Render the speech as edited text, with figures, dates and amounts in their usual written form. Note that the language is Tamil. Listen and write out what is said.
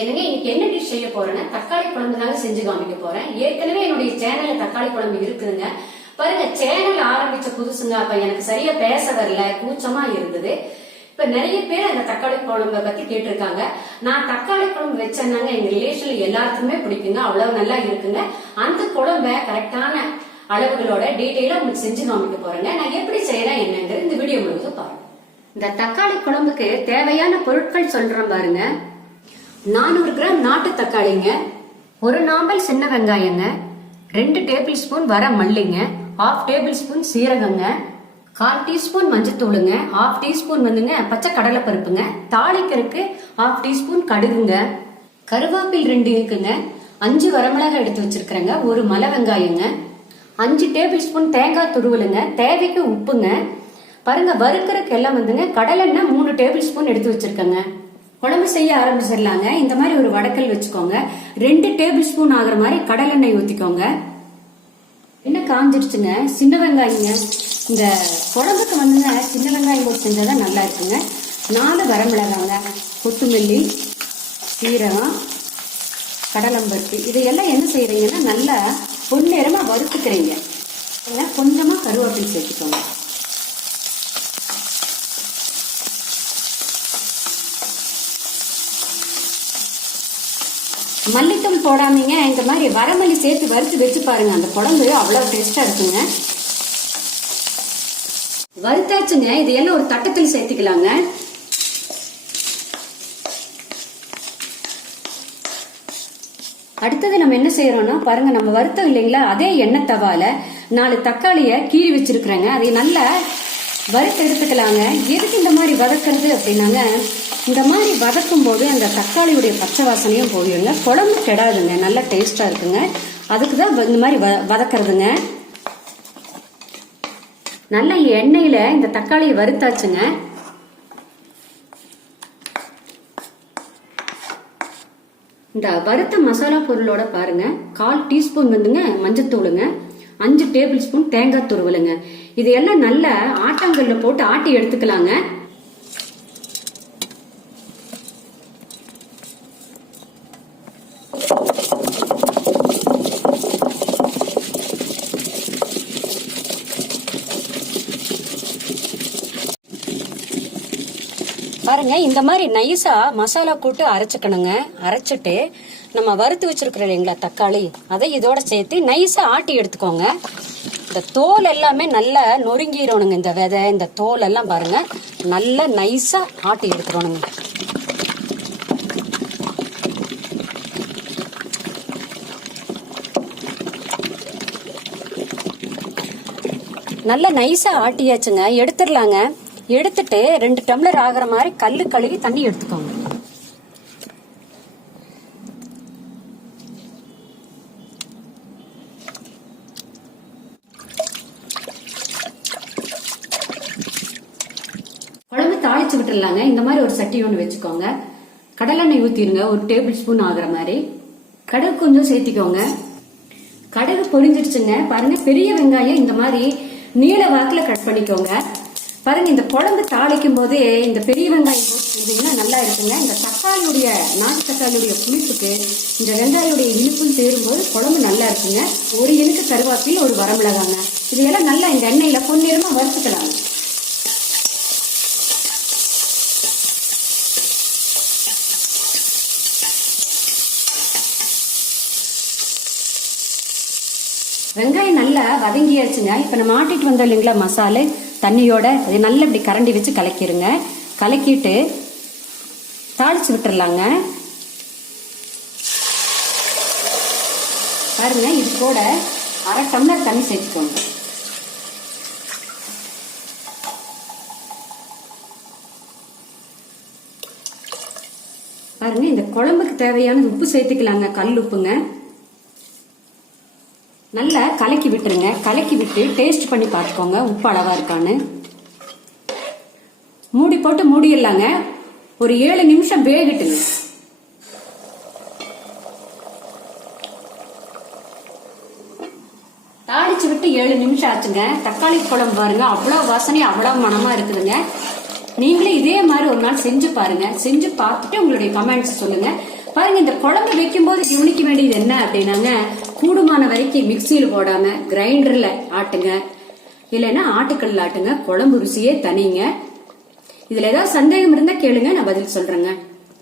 எனக்கு இன்னைக்கு என்ன டிஷ் செய்ய போறேன்னா தக்காளி குழம்பு தாங்க செஞ்சு காமிக்க போறேன். ஏற்கனவே என்னுடைய சேனல்ல தக்காளி குழம்பு இருக்குதுங்க. பாருங்க, சேனல் ஆரம்பிச்ச புதுசுங்க. அப்ப எனக்கு சரியா பேச வரல, கூச்சமா இருந்தது. இப்ப நிறைய பேர் அந்த தக்காளி குழம்பை பத்தி கேட்டிருக்காங்க. நான் தக்காளி குழம்பு வச்சேன்னாங்க எங்க ரிலேஷன்ல எல்லாருக்குமே பிடிக்குங்க, அவ்வளவு நல்லா இருக்குங்க. அந்த குழம்ப கரெக்டான அளவுகளோட டீட்டெயிலா உங்களுக்கு செஞ்சு காமிக்க போறேங்க. நான் எப்படி செய்யறேன் என்னங்கிறது இந்த வீடியோ முழுவதும் பாருங்க. இந்த தக்காளி குழம்புக்கு தேவையான பொருட்கள் சொல்றேன் பாருங்க. 400 கிராம் நாட்டு தக்காளிங்க, ஒரு நாம்பல் சின்ன வெங்காயங்க, 2 டேபிள் ஸ்பூன் வர மல்லிங்க, 1/2 டேபிள் ஸ்பூன் சீரகங்க, 1/4 டீஸ்பூன் மஞ்சத்தூளுங்க, 1/2 டீஸ்பூன் வந்துங்க பச்சை கடலை பருப்புங்க, தாளிக்கருக்கு 1/2 டீஸ்பூன் கடுகுங்க, கருவேப்பில் 2 இருக்குங்க, 5 வரமிளகாய் எடுத்து வச்சிருக்கிறேங்க, ஒரு மலை வெங்காயங்க, 5 டேபிள் ஸ்பூன் தேங்காய் துருவலுங்க, தேவைக்கு உப்புங்க. பாருங்க, வறுக்கிறதுக்கு எல்லாம் வந்துங்க கடலெண்ணெய் 3 டேபிள் ஸ்பூன் எடுத்து வச்சிருக்கேங்க. குழம்பு செய்ய ஆரம்பிச்சிடலாங்க. இந்த மாதிரி ஒரு வடக்கல் வச்சுக்கோங்க. 2 டேபிள் ஸ்பூன் ஆகுற மாதிரி கடலெண்ணெய் ஊத்திக்கோங்க. எண்ணெய் காஞ்சிடுச்சுங்க. சின்ன வெங்காயங்க, இந்த குழம்புக்கு வந்துங்க சின்ன வெங்காயம் போட்டு செஞ்சாதான் நல்லா இருக்குங்க. 4 வரமிளகாங்க, கொத்தமல்லி, சீரகம், கடலம்பருப்பு, இதையெல்லாம் என்ன செய்யறீங்கன்னா நல்லா பொன்னிறமா வறுத்துக்கிறீங்க. கொஞ்சமா கருவேப்பிலை சேர்த்துக்கோங்க. மல்லித்தூள் போடாமீங்க, இந்த மாதிரி வரமல்லி சேர்த்து வறுத்து வச்சு பாருங்க, அந்த குழம்பு அவ்வளவு டேஸ்டா இருக்குங்க. வறுத்தாச்சுங்க. இதையெல்லாம் ஒரு தட்டத்தில் சேர்த்துக்கலாங்க. அடுத்தது நம்ம என்ன செய்யறோம்னா பாருங்க, நம்ம வறுத்தோம் இல்லைங்களா, அதே எண்ணெய் தவால 4 தக்காளிய கீறி வச்சிருக்கிறேங்க. அதை நல்லா வறுத்து எடுத்துக்கலாங்க. எதுக்கு இந்த மாதிரி வதக்குறது அப்படின்னாங்க, இந்த மாதிரி வதக்கும் போது அந்த தக்காளியுடைய பச்சை வாசனையும் போயிடுங்க, குழம்பு கெடாதுங்க, நல்லா டேஸ்டா இருக்குங்க. அதுக்குதான் இந்த மாதிரி வதக்குறதுங்க. நல்ல எண்ணெயில இந்த தக்காளியை வறுத்தாச்சுங்க. இந்த வறுத்த மசாலா பொருளோட பாருங்க, 1/4 டீஸ்பூன் வந்துங்க மஞ்சத்தூளுங்க, 5 டேபிள் ஸ்பூன் தேங்காய் துருவலுங்க. இதையெல்லாம் நல்ல ஆட்டாங்கல்ல போட்டு ஆட்டி எடுத்துக்கலாங்க. பாருங்க, இந்த மாதிரி நைஸா மசாலா கூட்டு அரைச்சுக்கணுங்க. அரைச்சிட்டு நம்ம வறுத்து வச்சிருக்கிறோம் இல்லைங்களா தக்காளி, அதை இதோட சேர்த்து நைஸா ஆட்டி எடுத்துக்கோங்க. இந்த தோல் எல்லாமே நல்லா நொறுங்கிடணுங்க. இந்த விதை, இந்த தோல் எல்லாம் பாருங்க நல்லா நைஸா ஆட்டி எடுத்துடணுங்க. நல்லா நைஸா ஆட்டியாச்சுங்க. எடுத்துடலாங்க. எடுத்துட்டு 2 டம்ளர் ஆகிற மாதிரி கல்லு கழுவி தண்ணி எடுத்துக்கோங்க. குழம்பு தாளிச்சு விட்டுடலாங்க. இந்த மாதிரி ஒரு சட்டி ஒன்று வச்சுக்கோங்க. கடலெண்ணெய் ஊத்திருங்க, 1 டேபிள் ஸ்பூன் ஆகுற மாதிரி. கடுகு கொஞ்சம் சேர்த்திக்கோங்க. கடுகு பொரிஞ்சிடுச்சுங்க. பாருங்க, பெரிய வெங்காயம் இந்த மாதிரி நீள வாக்குல கட் பண்ணிக்கோங்க. பாருங்க, இந்த குழம்பு தாளிக்கும் போதே இந்த பெரிய வெங்காயம் போட்டு நல்லா இருக்குங்க. இந்த தக்காளியுடைய, நாட்டு தக்காளியுடைய புளிப்புக்கு இந்த வெங்காயுடைய இனிப்பும் சேரும்போது குழம்பு நல்லா இருக்குங்க. ஒரு இனுக்கு கருவேப்பிலை, ஒரு வரமிளகாங்க, இதையெல்லாம் நல்லா இந்த எண்ணெயில பொன்னிறமா வறுத்துக்கலாம். வெங்காயம் நல்லா வதங்கியாச்சுங்க. இப்ப நம்ம ஆட்டிட்டு வந்தோம் இல்லைங்களா மசாலா தண்ணியோட, அதை நல்லா இப்படி கரண்டி வச்சு கலக்கிருங்க. கலக்கிட்டு தாளிச்சு விட்டுறலாங்க. பாருங்க, இது கூட 1/2 டம்ளர் தண்ணி சேர்த்துக்கோங்க. பாருங்க, இந்த குழம்புக்கு தேவையான உப்பு சேர்த்துக்கலாங்க, கல் உப்புங்க. நல்லா கலக்கி விட்டுருங்க. கலக்கி விட்டு டேஸ்ட் பண்ணி பார்த்துக்கோங்க உப்பு அளவா இருக்கான்னு. மூடி போட்டு மூடிடலாங்க. ஒரு 7 நிமிஷம் வேகட்டுங்க. தாளிச்சு விட்டு 7 நிமிஷம் ஆச்சுங்க. தக்காளி குழம்பு பாருங்க, அவ்வளவு வாசனை, அவ்வளவு மனமா இருக்குதுங்க. நீங்களே இதே மாதிரி ஒரு நாள் செஞ்சு பாருங்க. செஞ்சு பார்த்துட்டு உங்களுடைய கமெண்ட்ஸ் சொல்லுங்க. பாருங்க, இந்த குழம்பு வைக்கும் போது கவனிக்க வேண்டியது என்ன அப்படின்னாங்க, கூடுமான வரைக்கும் மிக்சியில போடாம கிரைண்டர்ல ஆட்டுங்க, இல்லைன்னா ஆட்டுக்கல்ல ஆட்டுங்க. குழம்பு ருசியே தனிங்க. இதுல ஏதாவது சந்தேகம் இருந்தா கேளுங்க, நான் பதில் சொல்றேங்க.